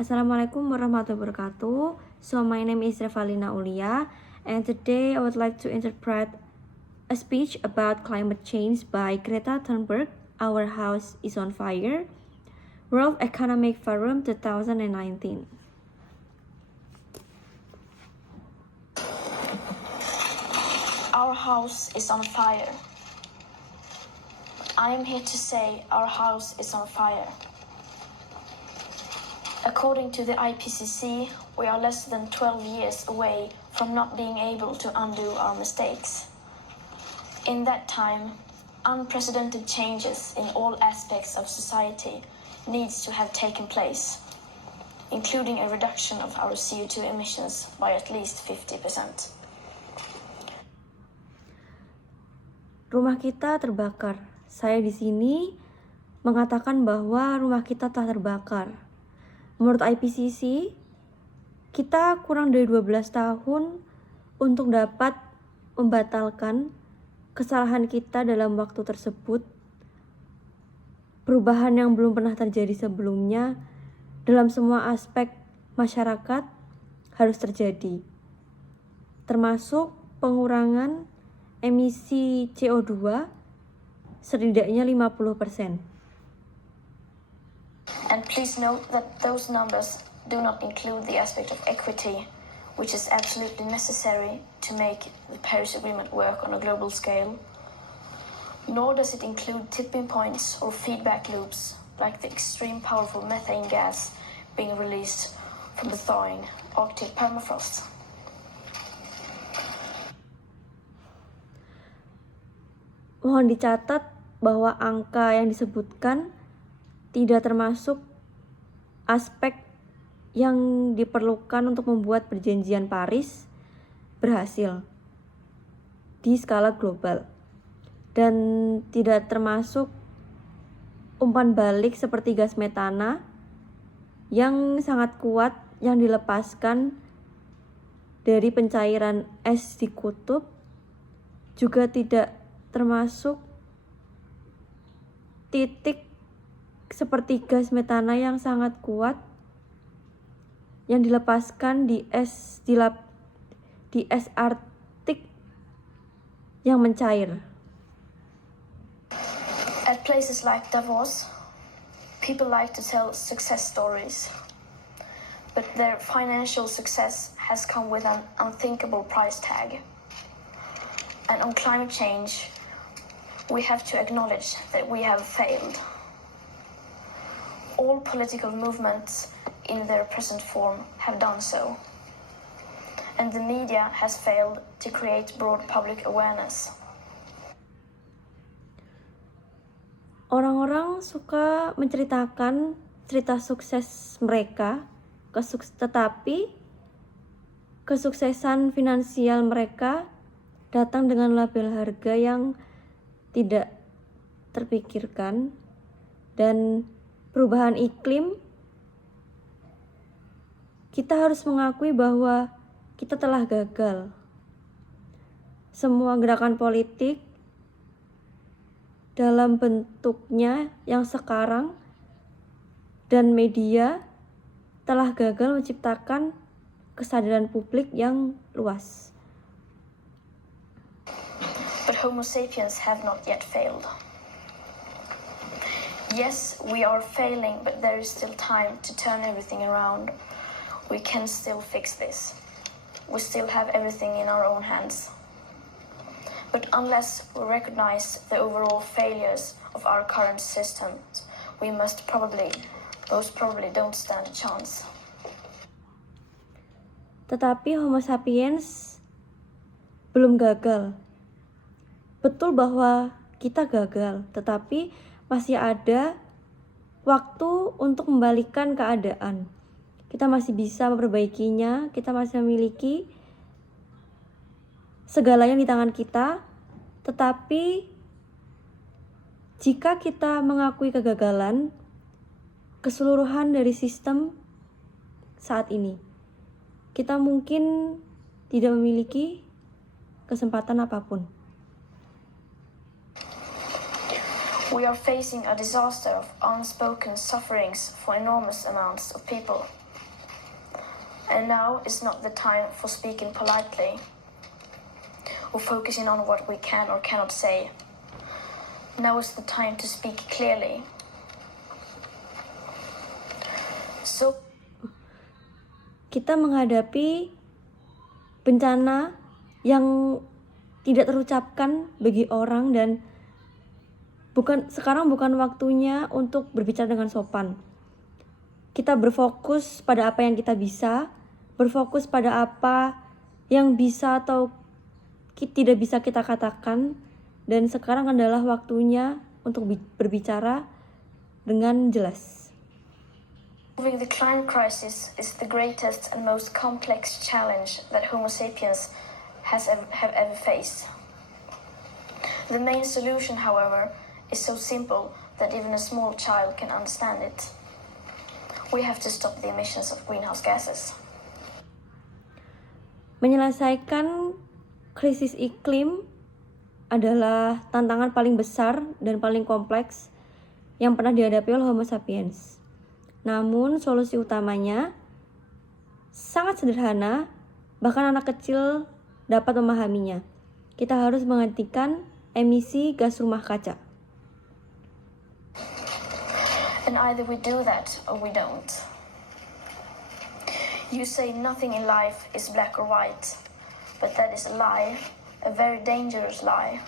Assalamualaikum warahmatullahi wabarakatuh. So my name is Revalina Ulia, and today I would like to interpret a speech about climate change by Greta Thunberg. Our house is on fire. World Economic Forum 2019. Our house is on fire. I am here to say our house is on fire. According to the IPCC, we are less than 12 years away from not being able to undo our mistakes. In that time, unprecedented changes in all aspects of society needs to have taken place, including a reduction of our CO2 emissions by at least 50%. Rumah kita terbakar. Saya di sini mengatakan bahwa rumah kita telah terbakar. Menurut IPCC, kita kurang dari 12 tahun untuk dapat membatalkan kesalahan kita dalam waktu tersebut. Perubahan yang belum pernah terjadi sebelumnya dalam semua aspek masyarakat harus terjadi, termasuk pengurangan emisi CO2 setidaknya 50%. And please note that those numbers do not include the aspect of equity, which is absolutely necessary to make the Paris Agreement work on a global scale. Nor does it include tipping points or feedback loops, like the extreme powerful methane gas being released from the thawing Arctic permafrost. Mohon dicatat bahwa angka yang disebutkan tidak termasuk aspek yang diperlukan untuk membuat perjanjian Paris berhasil di skala global, dan tidak termasuk umpan balik seperti gas metana yang sangat kuat yang dilepaskan dari pencairan es di kutub, juga tidak termasuk titik seperti gas metana yang sangat kuat yang dilepaskan di es Arktik yang mencair. At places like Davos, people like to tell success stories, but their financial success has come with an unthinkable price tag. And on climate change, we have to acknowledge that we have failed. All political movements in their present form have done so. And the media has failed to create broad public awareness. Orang-orang suka menceritakan cerita sukses mereka, tetapi kesuksesan finansial mereka datang dengan label harga yang tidak terpikirkan, dan perubahan iklim, kita harus mengakui bahwa kita telah gagal. Semua gerakan politik dalam bentuknya yang sekarang dan media telah gagal menciptakan kesadaran publik yang luas. But Homo sapiens have not yet failed. Yes, we are failing, but there is still time to turn everything around. We can still fix this. We still have everything in our own hands. But unless we recognize the overall failures of our current systems, we most probably don't stand a chance. Tetapi Homo sapiens belum gagal. Betul bahwa kita gagal, tetapi masih ada waktu untuk membalikan keadaan. Kita masih bisa memperbaikinya, kita masih memiliki segalanya di tangan kita. Tetapi jika kita mengakui kegagalan keseluruhan dari sistem saat ini, kita mungkin tidak memiliki kesempatan apapun. We are facing a disaster of unspoken sufferings for enormous amounts of people. And now is not the time for speaking politely or focusing on what we can or cannot say. Now is the time to speak clearly. So, kita menghadapi bencana yang tidak terucapkan bagi orang, dan sekarang bukan waktunya untuk berbicara dengan sopan. Kita berfokus pada apa yang kita bisa, berfokus pada apa yang bisa atau tidak bisa kita katakan, dan sekarang adalah waktunya untuk berbicara dengan jelas. Solving the climate crisis is the greatest and most complex challenge that Homo sapiens have ever faced. The main solution, however, is so simple that even a small child can understand it. We have to stop the emissions of greenhouse gases. Menyelesaikan krisis iklim adalah tantangan paling besar dan paling kompleks yang pernah dihadapi oleh Homo sapiens. Namun solusi utamanya sangat sederhana, bahkan anak kecil dapat memahaminya. Kita harus menghentikan emisi gas rumah kaca. And either we do that or we don't. You say nothing in life is black or white, but that is a lie, a very dangerous lie.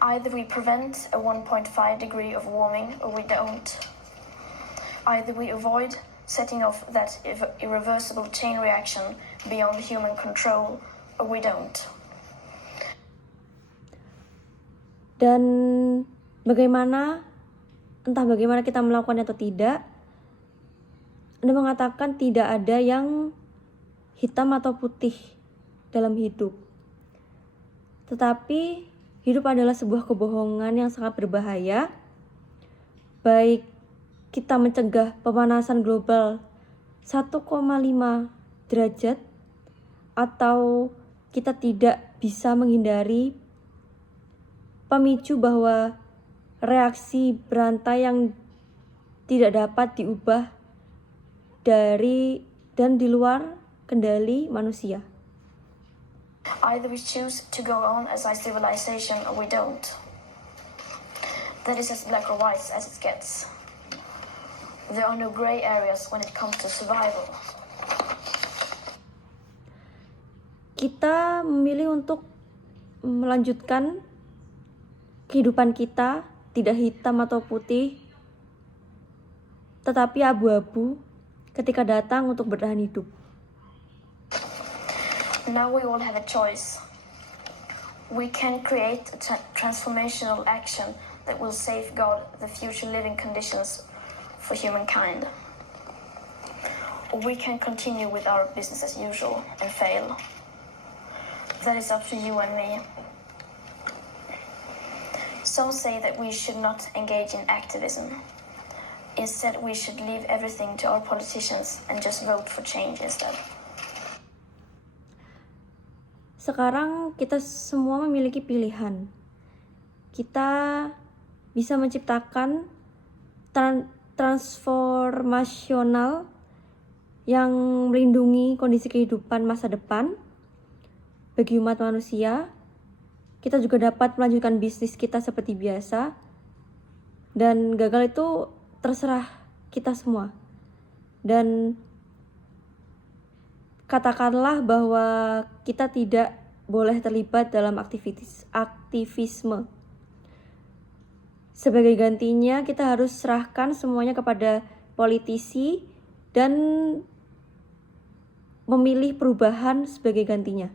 Either we prevent a 1.5 degree of warming or we don't. Either we avoid setting off that irreversible chain reaction beyond human control or we don't. Dan entah bagaimana kita melakukannya atau tidak, Anda mengatakan tidak ada yang hitam atau putih dalam hidup. Tetapi hidup adalah sebuah kebohongan yang sangat berbahaya. Baik kita mencegah pemanasan global 1,5 derajat, atau kita tidak bisa menghindari pemicu bahwa reaksi berantai yang tidak dapat diubah dari dan di luar kendali manusia. Either we choose to go on as a civilization or we don't. That is as black or white as it gets. There are no gray areas when it comes to survival. Kita memilih untuk melanjutkan kehidupan kita, tidak hitam atau putih, tetapi abu-abu ketika datang untuk bertahan hidup. Now we all have a choice. We can create a transformational action that will safeguard the future living conditions for humankind. Or we can continue with our business as usual and fail. That is up to you and me. Some say that we should not engage in activism. Instead, we should leave everything to our politicians and just vote for change instead. Sekarang kita semua memiliki pilihan. Kita bisa menciptakan transformasional yang melindungi kondisi kehidupan masa depan bagi umat manusia. Kita juga dapat melanjutkan bisnis kita seperti biasa, dan gagal itu terserah kita semua. Dan katakanlah bahwa kita tidak boleh terlibat dalam aktivisme. Sebagai gantinya, kita harus serahkan semuanya kepada politisi dan memilih perubahan sebagai gantinya.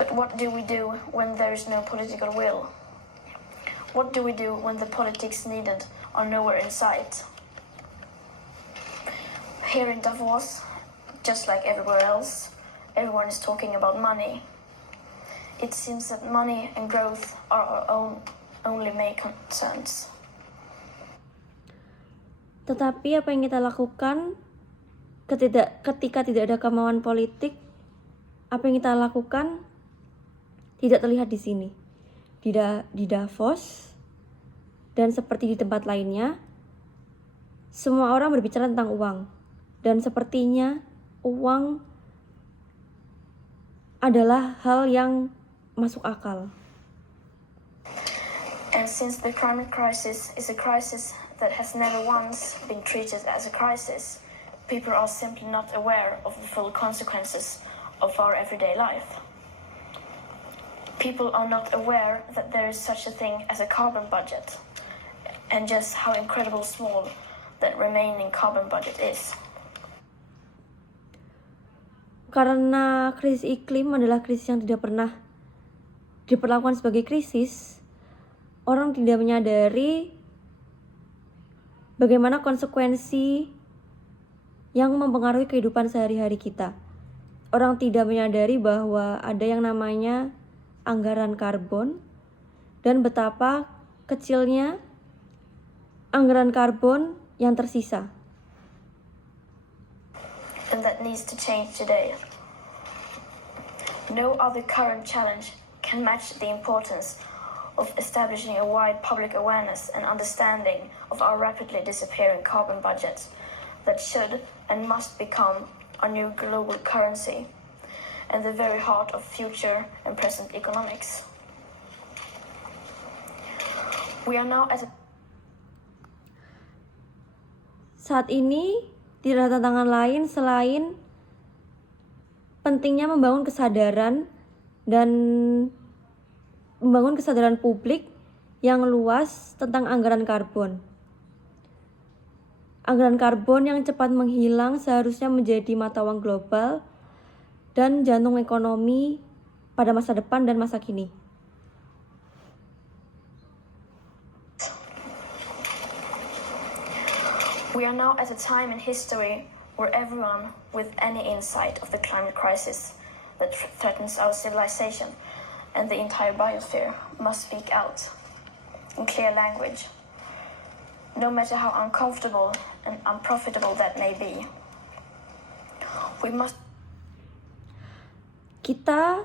But what do we do when there is no political will? What do we do when the politics needed are nowhere in sight? Here in Davos, just like everywhere else, everyone is talking about money. It seems that money and growth are our only main concerns. Tetapi apa yang kita lakukan ketika tidak ada kemauan politik, apa yang kita lakukan tidak terlihat di sini. di Davos dan seperti di tempat lainnya, semua orang berbicara tentang uang. Dan sepertinya uang adalah hal yang masuk akal. And since the climate crisis is a crisis that has never once been treated as a crisis, people are simply not aware of the full consequences of our everyday life. People are not aware that there is such a thing as a carbon budget, and just how incredibly small that remaining carbon budget is. Karena krisis iklim adalah krisis yang tidak pernah diperlakukan sebagai krisis, orang tidak menyadari bagaimana konsekuensi yang mempengaruhi kehidupan sehari-hari kita. Orang tidak menyadari bahwa ada yang namanya anggaran karbon dan betapa kecilnya anggaran karbon yang tersisa. And that needs to change today. No other current challenge can match the importance of establishing a wide public awareness and understanding of our rapidly disappearing carbon budget that should and must become a new global currency and the very heart of future and present economics. We are now at a... Saat ini tidak ada tantangan lain selain pentingnya membangun kesadaran dan membangun kesadaran publik yang luas tentang anggaran karbon. Anggaran karbon yang cepat menghilang seharusnya menjadi mata uang global dan jantung ekonomi pada masa depan dan masa kini. We are now at a time in history where everyone with any insight of the climate crisis that threatens our civilization and the entire biosphere must speak out in clear language, no matter how uncomfortable and unprofitable that may be. Kita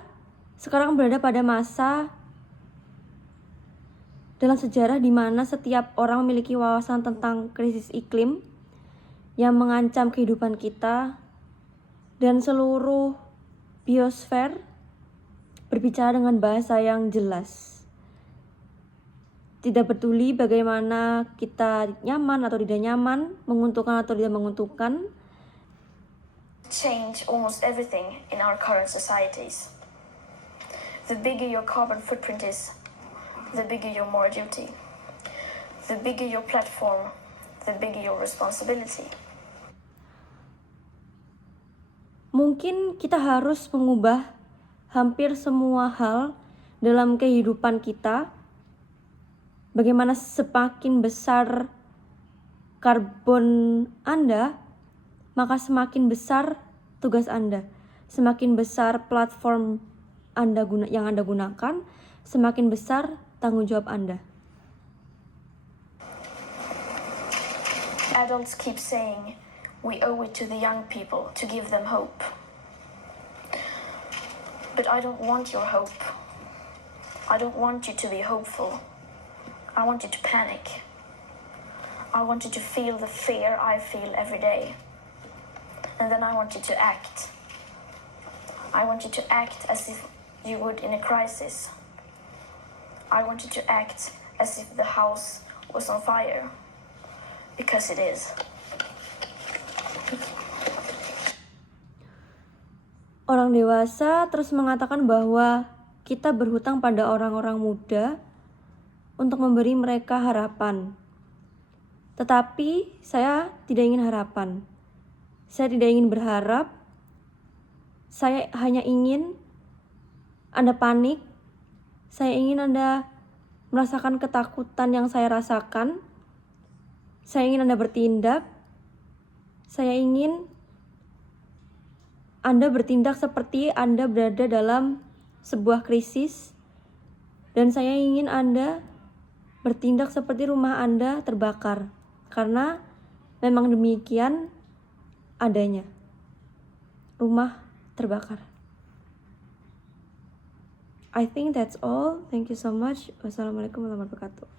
sekarang berada pada masa dalam sejarah di mana setiap orang memiliki wawasan tentang krisis iklim yang mengancam kehidupan kita dan seluruh biosfer berbicara dengan bahasa yang jelas. Tidak peduli bagaimana kita nyaman atau tidak nyaman, menguntungkan atau tidak menguntungkan. Change almost everything in our current societies. The bigger your carbon footprint is, the bigger your moral duty. The bigger your platform, the bigger your responsibility. Mungkin kita harus mengubah hampir semua hal dalam kehidupan kita. Bagaimana semakin besar karbon Anda, maka semakin besar tugas Anda. Semakin besar platform yang Anda gunakan, semakin besar tanggung jawab Anda. Adults keep saying we owe it to the young people to give them hope. But I don't want your hope. I don't want you to be hopeful. I want you to panic. I want you to feel the fear I feel every day. And then I want you to act. I want you to act as if you would in a crisis. I want you to act as if the house was on fire. Because it is. Orang dewasa terus mengatakan bahwa kita berhutang pada orang-orang muda untuk memberi mereka harapan. Tetapi saya tidak ingin harapan. Saya tidak ingin berharap. Saya hanya ingin Anda panik. Saya ingin Anda merasakan ketakutan yang saya rasakan. Saya ingin Anda bertindak. Saya ingin Anda bertindak seperti Anda berada dalam sebuah krisis. Dan saya ingin Anda bertindak seperti rumah Anda terbakar. Karena memang demikian adanya. Rumah terbakar. I think that's all. Thank you so much. Wassalamualaikum warahmatullahi wabarakatuh.